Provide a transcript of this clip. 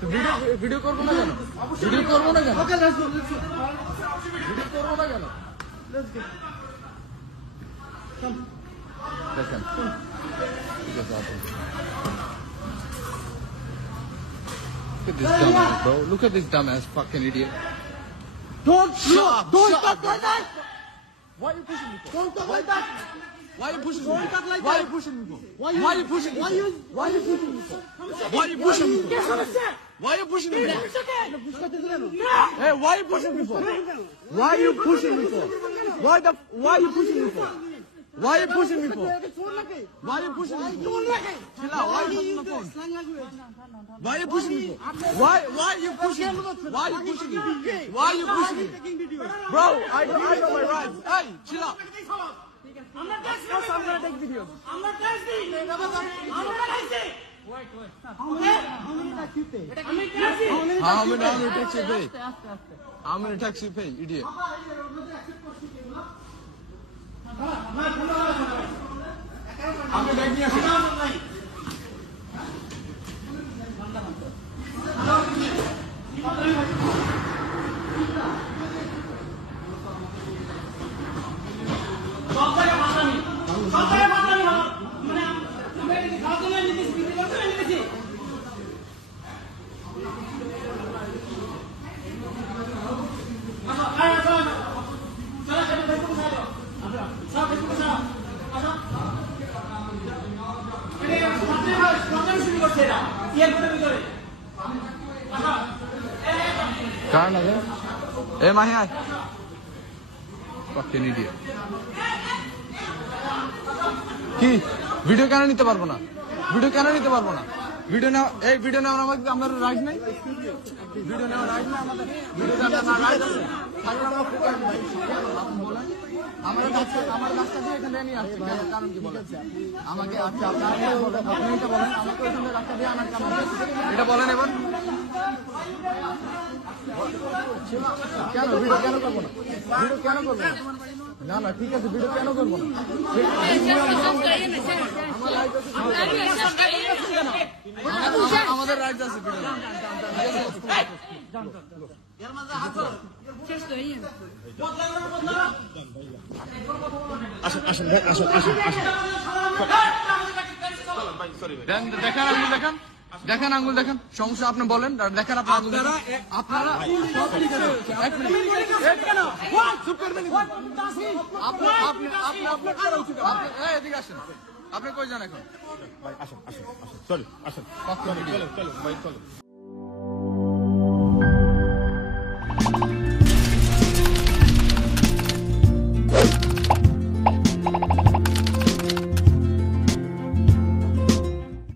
তো ভিডিও করবো না কেন? ভিডিও করবো না কেন? ভিডিও করবো না কেন? দেখেন Look at this dumbass, bro. Look at this dumbass fucking idiot. Don't Shut talk like that. Why are you pushing me for? Don't talk like that. Why are you pushing me? Don't talk like Why are that. you pushing me for? Why you pushing me? Why are you pushing me for? Why are you pushing me for? Why are you pushing me for? Hey, why are you pushing me for? Why are you pushing me for? Why are you pushing me for? Why are you pushing me for? Why are you pushing me for? Chill out. Why are you pushing the phone? Why are you pushing me for? Why are you pushing me? Why are you pushing me? Why are you pushing me? Bro, I know my rights. Hey, chill out. I'm gonna take video. I'm not texting. Wait. How many taxi pay? How many taxi pay? How many taxi pay, idiot? I'm gonna take you. Karan again? Hey, Mahi, fucking idiot. কি video কেন নিতে পারবো না? Video কেন নিতে পারবো না? Video নাও, এই ভিডিও নেওয়ার আমাদের রাইট নাই? ভিডিও নেওয়ার রাইট না আমাদের? ভিডিও নেওয়ার রাইট আছে? আমার রাস্তা দিয়ে এখানে নিয়ে আসছে, কারণ কি বলেন? আমাকে আচ্ছা আপনারা বলেন, আপনি এটা বলেন, আমাকে ওইখানে রাস্তা দিয়ে আনার কারণ এটা বলেন এবার। কেন ভিডিও কেন করবো না? ভিডিও কেন করবো না? না ঠিক আছে, ভিডিও কেন করবো না? আমাদের রাইট আছে ভিডিও। দেখেন আঙ্গুল দেখেন, সমস্যা আপনি বলেন, দেখেন আপনারা এদিকে আসেন। আপনি কই যান এখন? আসেন, চলো, চলো।